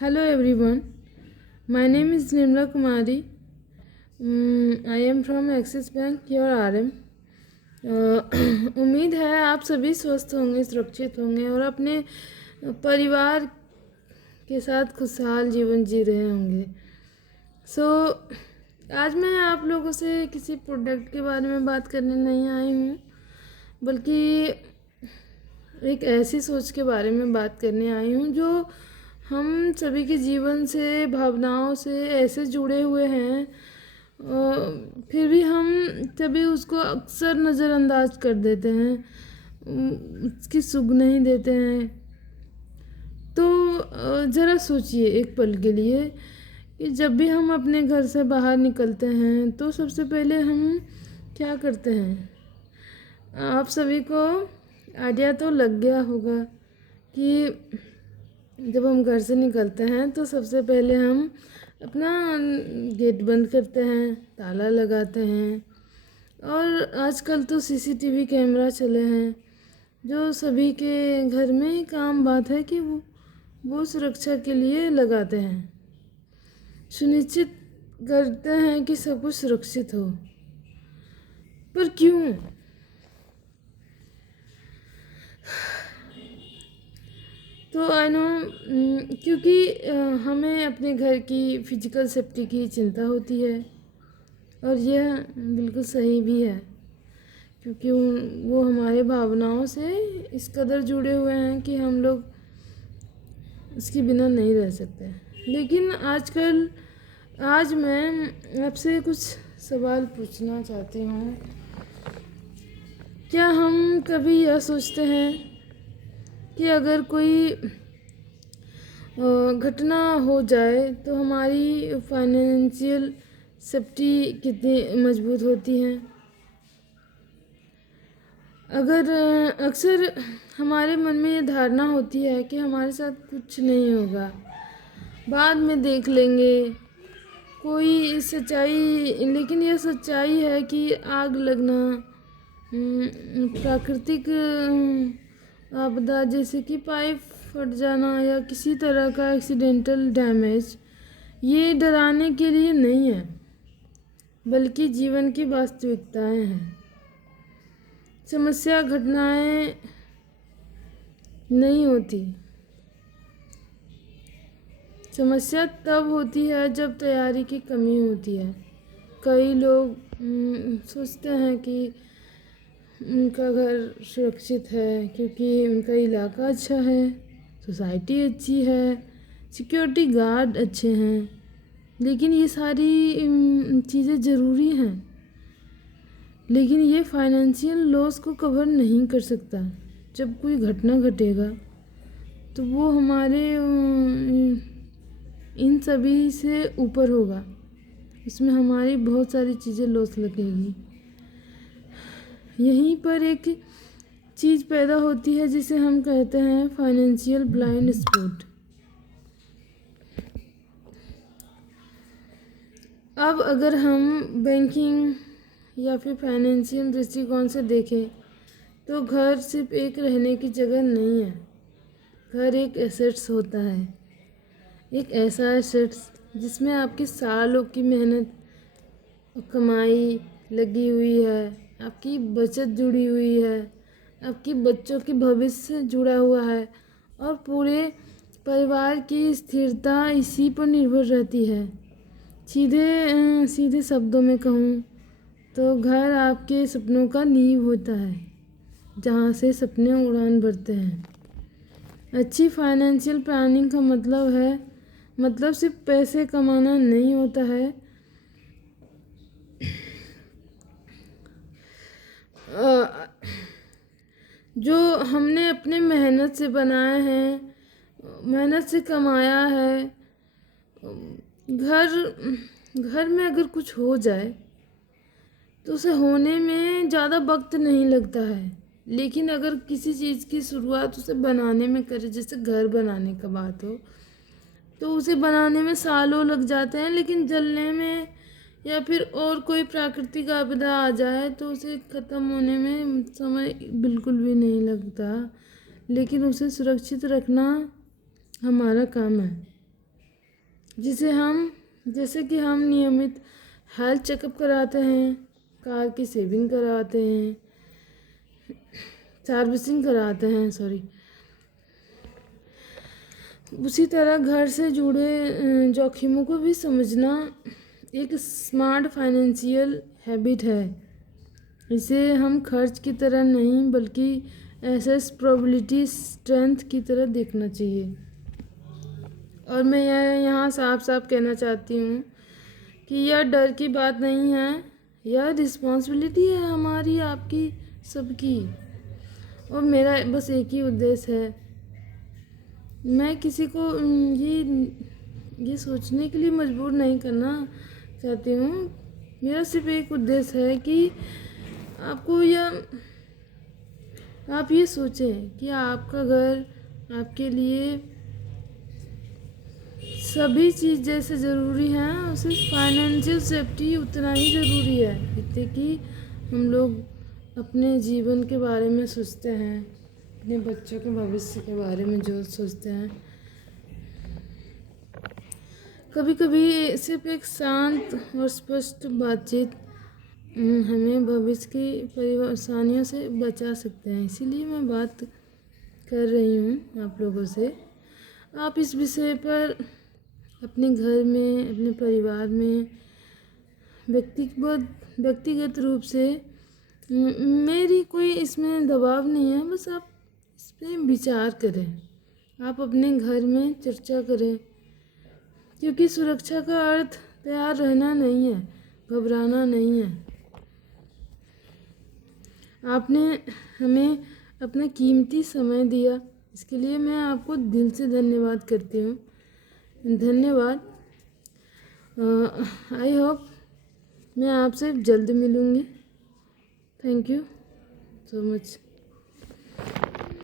Hello everyone, my name is Nirmala Kumari. I am from Axis Bank, your RM. उम्मीद है आप सभी स्वस्थ होंगे, सुरक्षित होंगे और अपने परिवार के साथ खुशहाल जीवन जी रहे होंगे। आज मैं आप लोगों से किसी प्रोडक्ट के बारे में बात करने नहीं आई हूँ, बल्कि एक ऐसी सोच के बारे में बात करने आई हूँ जो हम सभी के जीवन से, भावनाओं से ऐसे जुड़े हुए हैं, फिर भी हम तभी उसको अक्सर नज़रअंदाज कर देते हैं, उसकी सुध नहीं देते हैं। तो ज़रा सोचिए एक पल के लिए कि जब भी हम अपने घर से बाहर निकलते हैं तो सबसे पहले हम क्या करते हैं। आप सभी को आइडिया तो लग गया होगा कि जब हम घर से निकलते हैं तो सबसे पहले हम अपना गेट बंद करते हैं, ताला लगाते हैं। और आजकल तो सीसीटीवी कैमरा चले हैं जो सभी के घर में ही काम बात है कि वो सुरक्षा के लिए लगाते हैं, सुनिश्चित करते हैं कि सब कुछ सुरक्षित हो। पर क्यों? तो आई नो, क्योंकि हमें अपने घर की फिजिकल सेफ्टी की चिंता होती है और यह बिल्कुल सही भी है, क्योंकि वो हमारे भावनाओं से इस कदर जुड़े हुए हैं कि हम लोग इसके बिना नहीं रह सकते। लेकिन आज मैं आपसे कुछ सवाल पूछना चाहती हूँ। क्या हम कभी यह सोचते हैं कि अगर कोई घटना हो जाए तो हमारी फाइनेंशियल सेफ्टी कितनी मजबूत होती है? अक्सर हमारे मन में ये धारणा होती है कि हमारे साथ कुछ नहीं होगा, बाद में देख लेंगे, कोई सच्चाई। लेकिन यह सच्चाई है कि आग लगना, प्राकृतिक आपदा जैसे कि पाइप फट जाना या किसी तरह का एक्सीडेंटल डैमेज, ये डराने के लिए नहीं है, बल्कि जीवन की वास्तविकताएं हैं। समस्या घटनाएं नहीं होती, समस्या तब होती है जब तैयारी की कमी होती है। कई लोग सोचते हैं कि उनका घर सुरक्षित है क्योंकि उनका इलाका अच्छा है, सोसाइटी अच्छी है, सिक्योरिटी गार्ड अच्छे हैं। लेकिन ये सारी चीज़ें ज़रूरी हैं, लेकिन ये फाइनेंशियल लॉस को कवर नहीं कर सकता। जब कोई घटना घटेगा तो वो हमारे इन सभी से ऊपर होगा, इसमें हमारी बहुत सारी चीज़ें लॉस लगेगी। यहीं पर एक चीज़ पैदा होती है जिसे हम कहते हैं फाइनेंशियल ब्लाइंड स्पॉट। अब अगर हम बैंकिंग या फिर फाइनेंशियल दृष्टिकोण से देखें तो घर सिर्फ एक रहने की जगह नहीं है। घर एक एसेट्स होता है, एक ऐसा एसेट्स जिसमें आपकी सालों की मेहनत और कमाई लगी हुई है, आपकी बचत जुड़ी हुई है, आपकी बच्चों की भविष्य जुड़ा हुआ है और पूरे परिवार की स्थिरता इसी पर निर्भर रहती है। सीधे शब्दों में कहूँ तो घर आपके सपनों का नींव होता है, जहाँ से सपने उड़ान भरते हैं। अच्छी फाइनेंशियल प्लानिंग का मतलब सिर्फ पैसे कमाना नहीं होता है, जो हमने अपने मेहनत से बनाए हैं, मेहनत से कमाया है। घर में अगर कुछ हो जाए तो उसे होने में ज़्यादा वक्त नहीं लगता है, लेकिन अगर किसी चीज़ की शुरुआत उसे बनाने में करे, जैसे घर बनाने का बात हो, तो उसे बनाने में सालों लग जाते हैं, लेकिन जलने में या फिर और कोई प्राकृतिक आपदा आ जाए तो उसे ख़त्म होने में समय बिल्कुल भी नहीं लगता। लेकिन उसे सुरक्षित रखना हमारा काम है। जैसे कि हम नियमित हेल्थ चेकअप कराते हैं, कार की सेविंग कराते हैं, सर्विसिंग कराते हैं, सॉरी। उसी तरह घर से जुड़े जोखिमों को भी समझना एक स्मार्ट फाइनेंशियल हैबिट है। इसे हम खर्च की तरह नहीं बल्कि एसेस प्रोबेबिलिटी स्ट्रेंथ की तरह देखना चाहिए। और मैं यहाँ साफ साफ कहना चाहती हूँ कि यह डर की बात नहीं है, यह रिस्पॉन्सिबिलिटी है हमारी, आपकी, सबकी। और मेरा बस एक ही उद्देश्य है, मैं किसी को ये सोचने के लिए मजबूर नहीं करना चाहती हूँ। मेरा सिर्फ एक उद्देश्य है कि आप ये सोचें कि आपका घर आपके लिए सभी चीज़ जैसे ज़रूरी हैं, उसे फाइनेंशियल सेफ्टी उतना ही ज़रूरी है जितने कि हम लोग अपने जीवन के बारे में सोचते हैं, अपने बच्चों के भविष्य के बारे में जो सोचते हैं। कभी कभी सिर्फ एक शांत और स्पष्ट बातचीत हमें भविष्य की परेशानियों से बचा सकते हैं। इसीलिए मैं बात कर रही हूँ आप लोगों से। आप इस विषय पर अपने घर में, अपने परिवार में व्यक्तिगत रूप से, मेरी कोई इसमें दबाव नहीं है, बस आप इस पर विचार करें, आप अपने घर में चर्चा करें। क्योंकि सुरक्षा का अर्थ तैयार रहना नहीं है, घबराना नहीं है। आपने हमें अपना कीमती समय दिया, इसके लिए मैं आपको दिल से धन्यवाद करती हूँ। धन्यवाद। आई होप मैं आपसे जल्द मिलूँगी। Thank you so much.